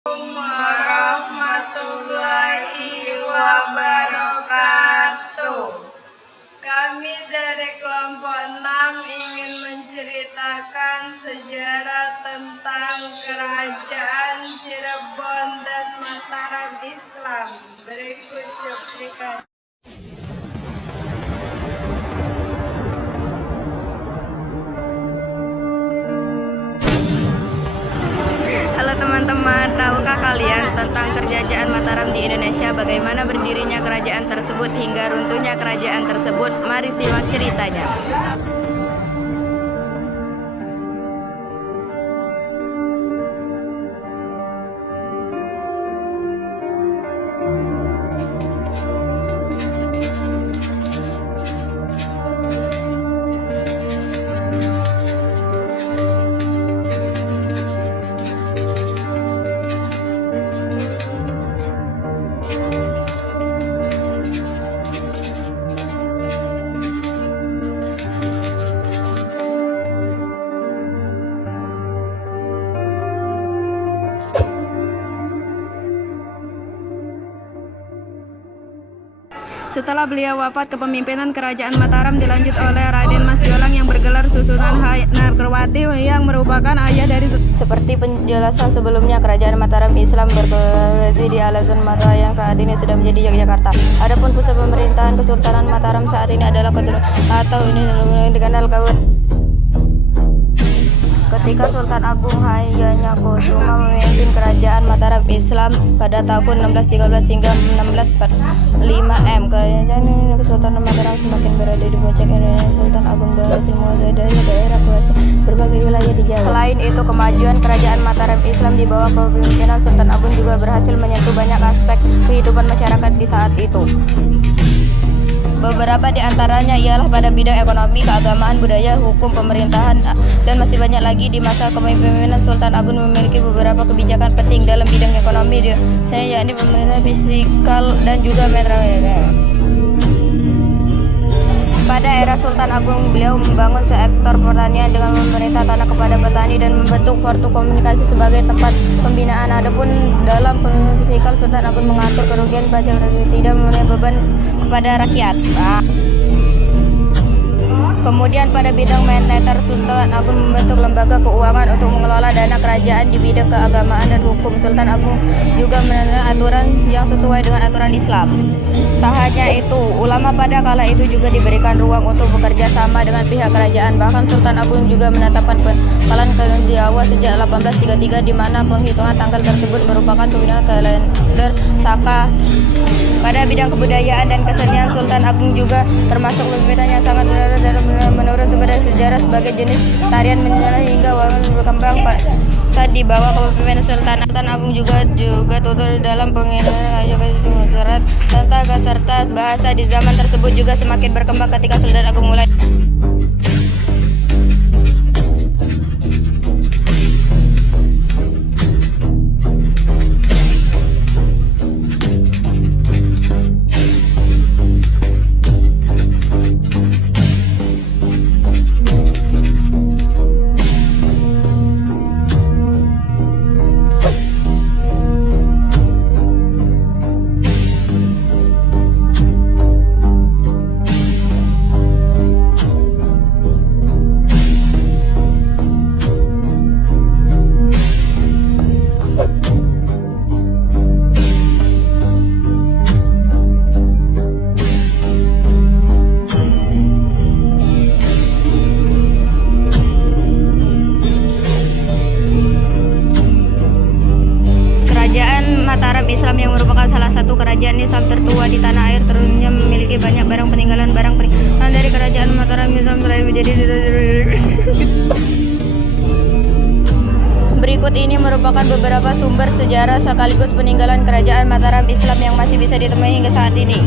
Warahmatullahi wabarakatuh. Kami dari kelompok 6 ingin menceritakan sejarah tentang kerajaan Cirebon dan Mataram Islam. Berikut cuplikan. Halo teman-teman, tahukah kalian tentang kerajaan Mataram di Indonesia? Bagaimana berdirinya kerajaan tersebut hingga runtuhnya kerajaan tersebut? Mari simak ceritanya. Setelah beliau wafat, kepemimpinan kerajaan Mataram dilanjut oleh Raden Mas Jolang yang bergelar Susunan Nagarwati yang merupakan ayah dari. Seperti penjelasan sebelumnya, kerajaan Mataram Islam berdomisili di Al-Azhar Mataram yang saat ini sudah menjadi Yogyakarta. Adapun pusat pemerintahan Kesultanan Mataram saat ini adalah atau ini dikenal ketika Sultan Agung Hayyanyakusuma memimpin kerajaan Mataram Islam pada tahun 1613 hingga 1645 kerajaan Kesultanan Mataram semakin berada di puncak Indonesia. Sultan Agung berhasil menguasai daerah kuasa berbagai wilayah di Jawa. Selain itu, kemajuan kerajaan Mataram Islam di bawah kepemimpinan Sultan Agung juga berhasil menyentuh banyak aspek kehidupan masyarakat di saat itu. Beberapa di antaranya ialah pada bidang ekonomi, keagamaan, budaya, hukum, pemerintahan, dan masih banyak lagi. Di masa kepemimpinan Sultan Agung memiliki beberapa kebijakan penting dalam bidang ekonomi, yakni pemerintahan fiskal dan juga meteorologi. Pada era Sultan Agung, beliau membangun sektor pertanian dengan memerintah tanah kepada petani dan membentuk Fortu Komunikasi sebagai tempat pembinaan. Adapun dalam pemerintahan fiskal, Sultan Agung mengatur kerugian pajak tidak memenuhi beban kepada rakyat. Kemudian pada bidang moneter, Sultan Agung membentuk lembaga keuangan untuk mengelola dana kerajaan. Di bidang keagamaan dan hukum, Sultan Agung juga menentukan aturan yang sesuai dengan aturan Islam. Tak hanya itu, ulama pada kala itu juga diberikan ruang untuk bekerja sama dengan pihak kerajaan. Bahkan Sultan Agung juga menetapkan pengkalan di awal sejak 1833, di mana penghitungan tanggal tersebut merupakan penggunaan kalender Saka. Pada bidang kebudayaan dan kesenian, Sultan Agung juga termasuk pemimpinan yang sangat benar dalam menurut sumber sejarah sebagai jenis tarian menyelah hingga berkembang saat di bawah kepemimpinan Sultan Agung juga tutur dalam pengiriman surat tentang serta bahasa di zaman tersebut juga semakin berkembang ketika Sultan Agung mulai. Mataram Islam yang merupakan salah satu kerajaan Islam tertua di tanah air, tentunya memiliki banyak peninggalan dari kerajaan Mataram Islam selain menjadi. Berikut ini merupakan beberapa sumber sejarah sekaligus peninggalan kerajaan Mataram Islam yang masih bisa ditemui hingga saat ini.